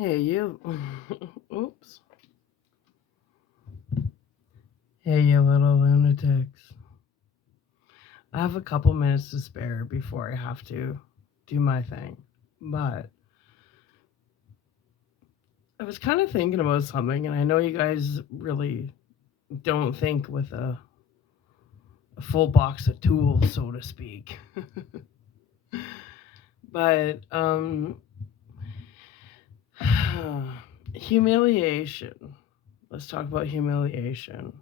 Hey, you. Oops. Hey, you little lunatics. I have a couple minutes to spare before I have to do my thing. But I was kind of thinking about something, and I know you guys really don't think with a full box of tools, so to speak. but humiliation. Let's talk about humiliation.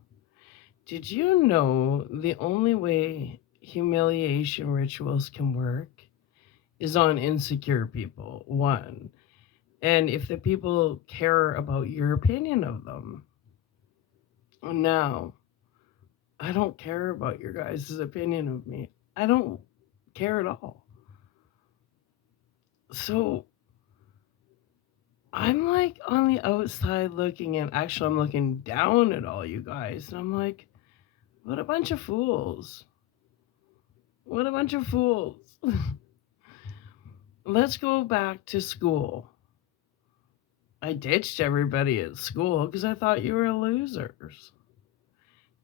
Did you know the only way humiliation rituals can work is on insecure people? One. And if the people care about your opinion of them. Now, I don't care about your guys' opinion of me. I don't care at all. So I'm like on the outside looking in. Actually, I'm looking down at all you guys. And I'm like, what a bunch of fools. What a bunch of fools. Let's go back to school. I ditched everybody at school because I thought you were losers.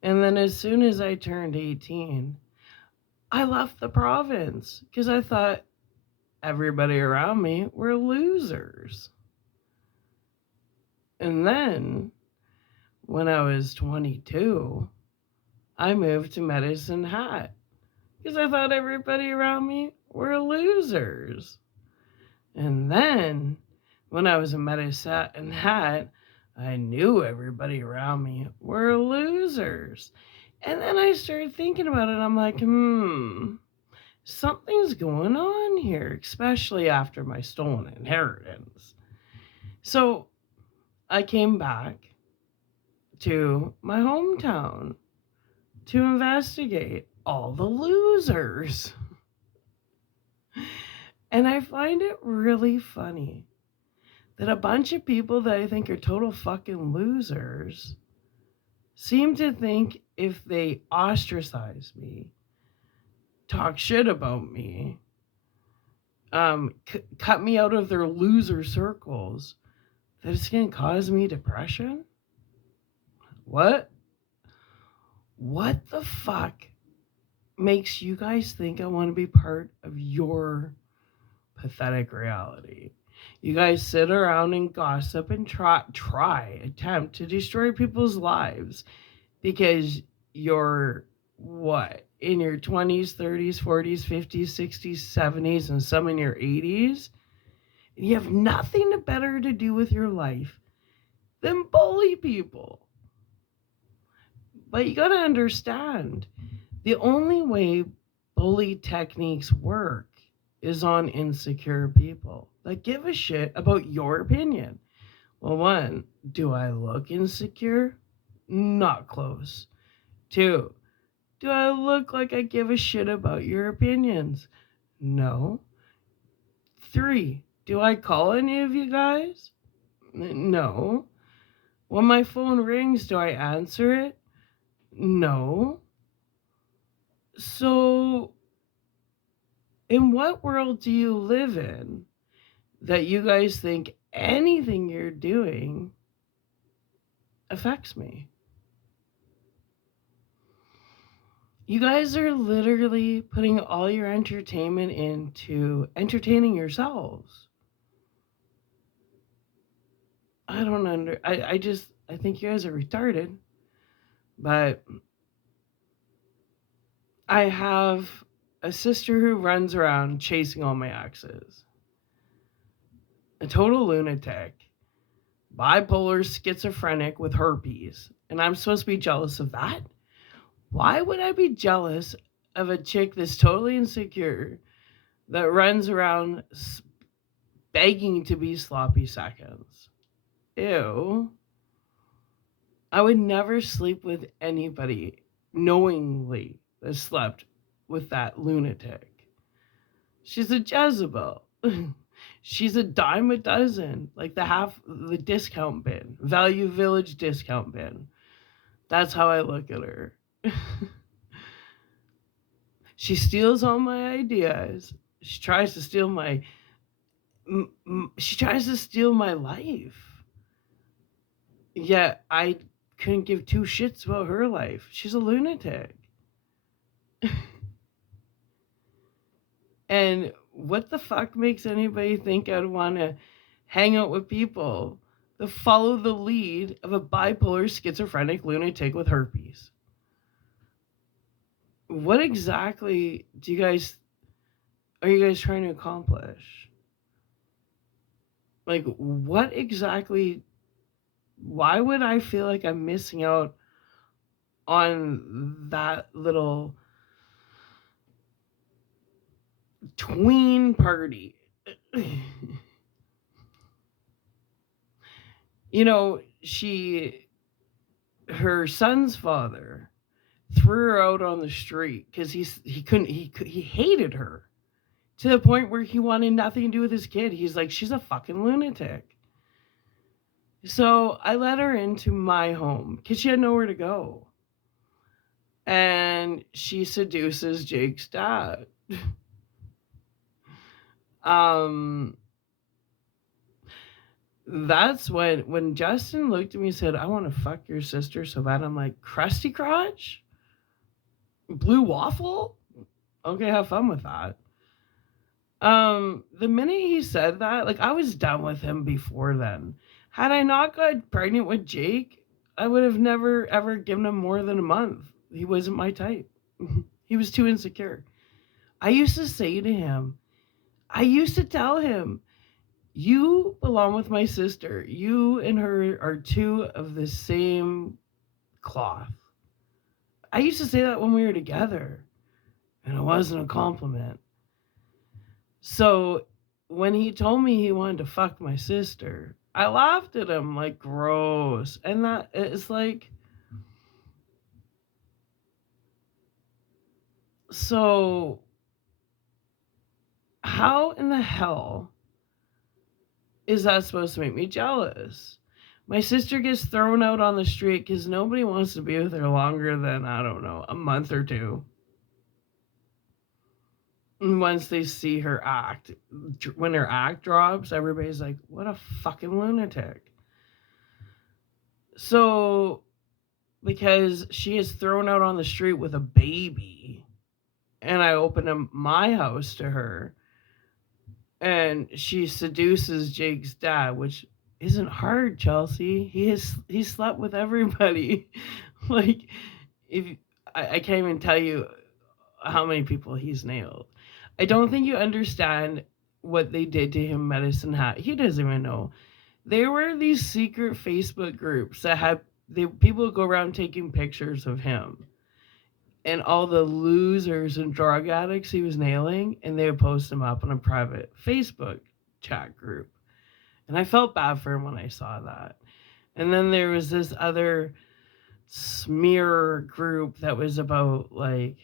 And then as soon as I turned 18, I left the province because I thought everybody around me were losers. And then when I was 22, I moved to Medicine Hat because I thought everybody around me were losers. And then when I was in Medicine Hat, I knew everybody around me were losers. And then I started thinking about it. I'm like, something's going on here, especially after my stolen inheritance. So I came back to my hometown to investigate all the losers. And I find it really funny that a bunch of people that I think are total fucking losers seem to think if they ostracize me, talk shit about me, cut me out of their loser circles, that it's going to cause me depression? What? What the fuck makes you guys think I want to be part of your pathetic reality? You guys sit around and gossip and attempt to destroy people's lives because you're what? In your 20s, 30s, 40s, 50s, 60s, 70s, and some in your 80s? And you have nothing better to do with your life than bully people. But you gotta understand, the only way bully techniques work is on insecure people that give a shit about your opinion. Well, one, do I look insecure? Not close. Two, do I look like I give a shit about your opinions? No. Three, do I call any of you guys? No. When my phone rings, do I answer it? No. So, in what world do you live in that you guys think anything you're doing affects me? You guys are literally putting all your entertainment into entertaining yourselves. I think you guys are retarded. But I have a sister who runs around chasing all my exes. A total lunatic, bipolar schizophrenic with herpes. And I'm supposed to be jealous of that? Why would I be jealous of a chick that's totally insecure that runs around begging to be sloppy seconds? Ew. I would never sleep with anybody knowingly that slept with that lunatic. She's a Jezebel. She's a dime a dozen, like the discount bin, Value Village discount bin. That's how I look at her. She steals all my ideas. She tries to steal my She tries to steal my life. Yet I couldn't give two shits about her life. She's a lunatic. And what the fuck makes anybody think I'd want to hang out with people that follow the lead of a bipolar schizophrenic lunatic with herpes? What exactly are you guys trying to accomplish? Like, what exactly? Why would I feel like I'm missing out on that little tween party? You know, her son's father threw her out on the street because he hated her to the point where he wanted nothing to do with his kid. He's like, she's a fucking lunatic. So I let her into my home because she had nowhere to go. And she seduces Jake's dad. That's when Justin looked at me and said, I want to fuck your sister so bad. I'm like, crusty crotch? Blue waffle? Okay, have fun with that. The minute he said that, like, I was done with him before then. Had I not got pregnant with Jake, I would have never ever given him more than a month. He wasn't my type. He was too insecure. I used to tell him, you belong with my sister. You and her are two of the same cloth. I used to say that when we were together, and it wasn't a compliment. So when he told me he wanted to fuck my sister, I laughed at him like, gross. And that is like, so how in the hell is that supposed to make me jealous? My sister gets thrown out on the street because nobody wants to be with her longer than, I don't know, a month or two. And once they see her act, when her act drops, everybody's like, what a fucking lunatic. So, because she is thrown out on the street with a baby, and I open my house to her, and she seduces Jake's dad, which isn't hard, Chelsea. He slept with everybody. Like, if I can't even tell you how many people he's nailed. I don't think you understand what they did to him, Medicine Hat. He doesn't even know. There were these secret Facebook groups that had people go around taking pictures of him and all the losers and drug addicts he was nailing, and they would post them up on a private Facebook chat group. And I felt bad for him when I saw that. And then there was this other smear group that was about, like,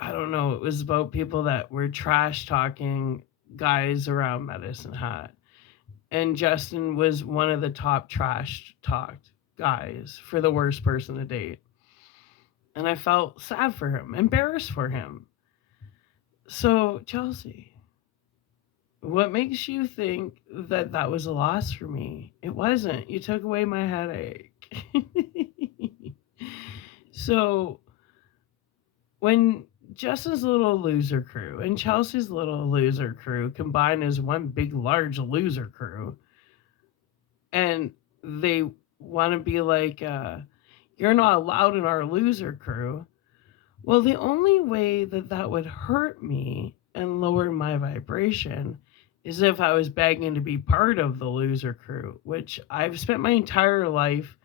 I don't know, it was about people that were trash talking guys around Medicine Hat. And Justin was one of the top trash talked guys for the worst person to date. And I felt sad for him, embarrassed for him. So, Chelsea, what makes you think that that was a loss for me? It wasn't. You took away my headache. So, when Justin's little loser crew and Chelsea's little loser crew combine as one big, large loser crew, and they want to be like, you're not allowed in our loser crew. Well, the only way that would hurt me and lower my vibration is if I was begging to be part of the loser crew, which I've spent my entire life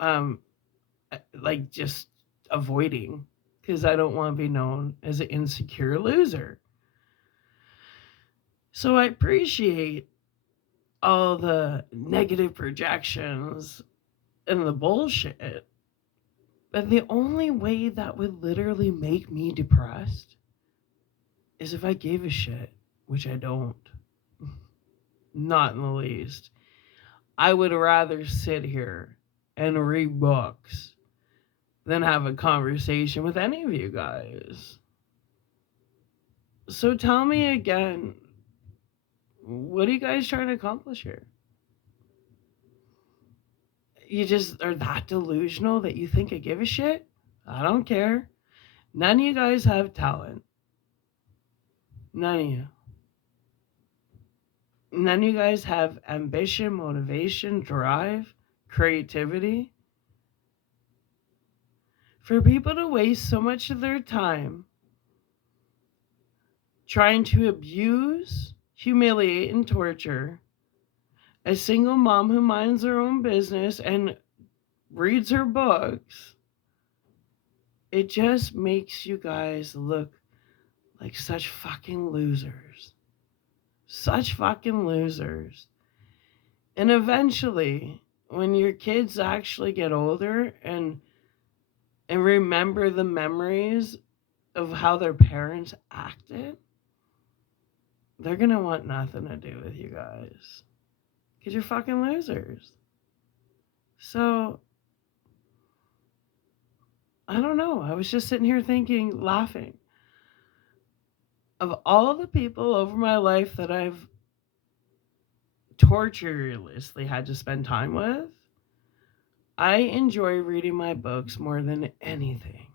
like just avoiding, because I don't want to be known as an insecure loser. So I appreciate all the negative projections and the bullshit, but the only way that would literally make me depressed is if I gave a shit, which I don't. Not in the least. I would rather sit here and read books than have a conversation with any of you guys. So tell me again, What are you guys trying to accomplish here? You just are that delusional that you think I give a shit? I don't care. None of you guys have talent. None of you. None of you guys have ambition, motivation, drive, creativity. For people to waste so much of their time trying to abuse, humiliate, and torture a single mom who minds her own business and reads her books, it just makes you guys look like such fucking losers. Such fucking losers. And eventually, when your kids actually get older and remember the memories of how their parents acted, they're gonna want nothing to do with you guys. Because you're fucking losers. So, I don't know. I was just sitting here thinking, laughing. Of all the people over my life that I've torturously had to spend time with, I enjoy reading my books more than anything.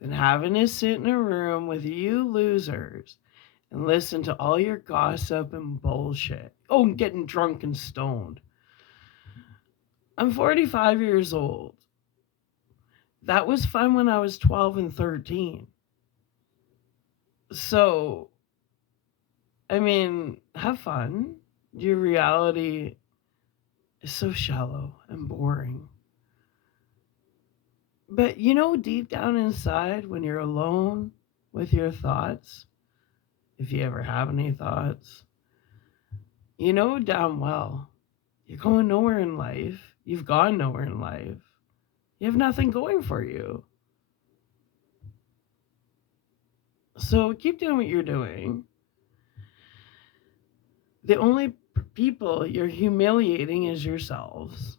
Than having to sit in a room with you losers and listen to all your gossip and bullshit. Oh, and getting drunk and stoned. I'm 45 years old. That was fun when I was 12 and 13. So, I mean, have fun. Your reality is so shallow and boring. But you know, deep down inside, when you're alone with your thoughts, if you ever have any thoughts, you know damn well you're going nowhere in life. You've gone nowhere in life. You have nothing going for you. So keep doing what you're doing. The only people you're humiliating is yourselves.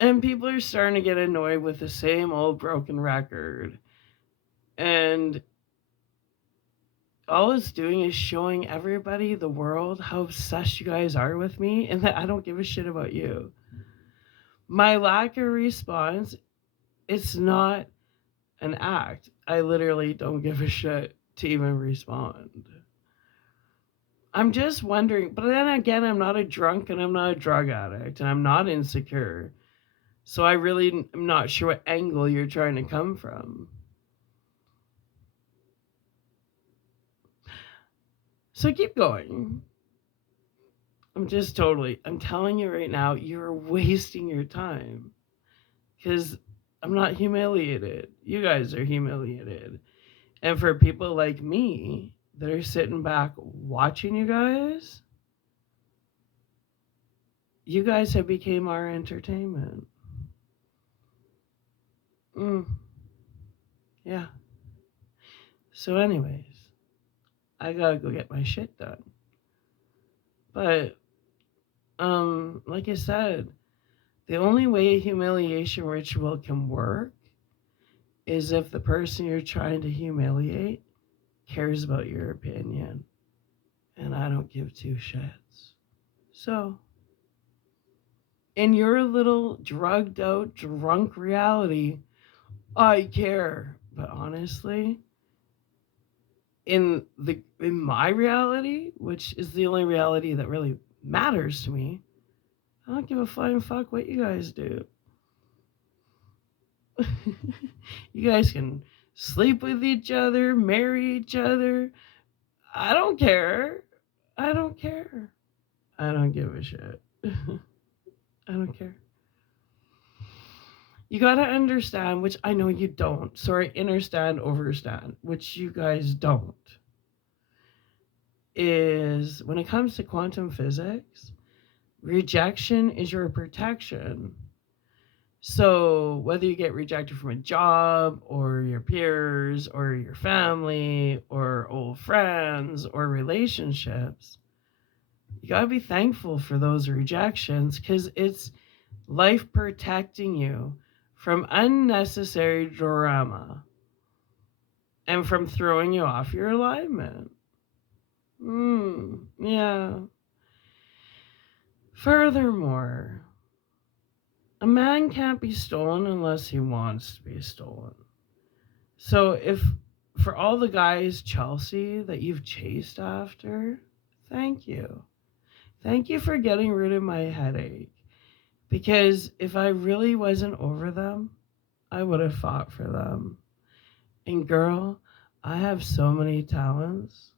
And people are starting to get annoyed with the same old broken record. And all it's doing is showing everybody, the world, how obsessed you guys are with me and that I don't give a shit about you. My lack of response, it's not an act. I literally don't give a shit to even respond. I'm just wondering, but then again, I'm not a drunk and I'm not a drug addict and I'm not insecure. So I really am not sure what angle you're trying to come from. So keep going. I'm telling you right now, you're wasting your time. Because I'm not humiliated. You guys are humiliated. And for people like me that are sitting back watching you guys have become our entertainment. Yeah. So anyways, I gotta go get my shit done. But like I said, the only way a humiliation ritual can work is if the person you're trying to humiliate cares about your opinion. And I don't give two shits. So, in your little drugged out, drunk reality, I care. But honestly, in my reality, which is the only reality that really matters to me, I don't give a flying fuck what you guys do. You guys can sleep with each other, marry each other. I don't care. I don't care. I don't give a shit. I don't care. You gotta understand, which I know you don't. Sorry, understand, overstand, which you guys don't. Is when it comes to quantum physics, rejection is your protection. So whether you get rejected from a job or your peers or your family or old friends or relationships, you gotta be thankful for those rejections because it's life protecting you from unnecessary drama and from throwing you off your alignment. Yeah. Furthermore, a man can't be stolen unless he wants to be stolen. So if for all the guys, Chelsea, that you've chased after, thank you. Thank you for getting rid of my headache. Because if I really wasn't over them, I would have fought for them. And girl, I have so many talents,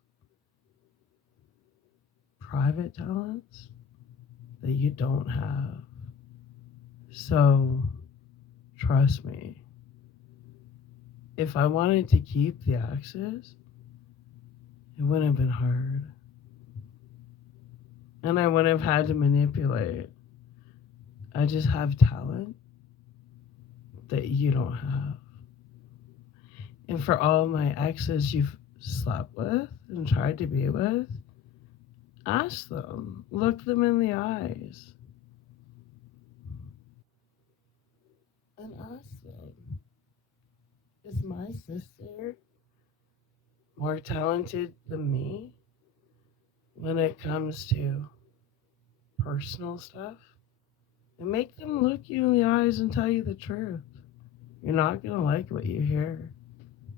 private talents, that you don't have. So trust me, if I wanted to keep the axes, it wouldn't have been hard. And I wouldn't have had to manipulate. I just have talent that you don't have. And for all my exes you've slept with and tried to be with, ask them, look them in the eyes, and ask them, is my sister more talented than me when it comes to personal stuff? And make them look you in the eyes and tell you the truth. You're not going to like what you hear.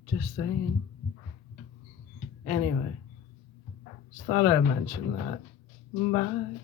Just saying. Anyway, just thought I'd mention that. Bye.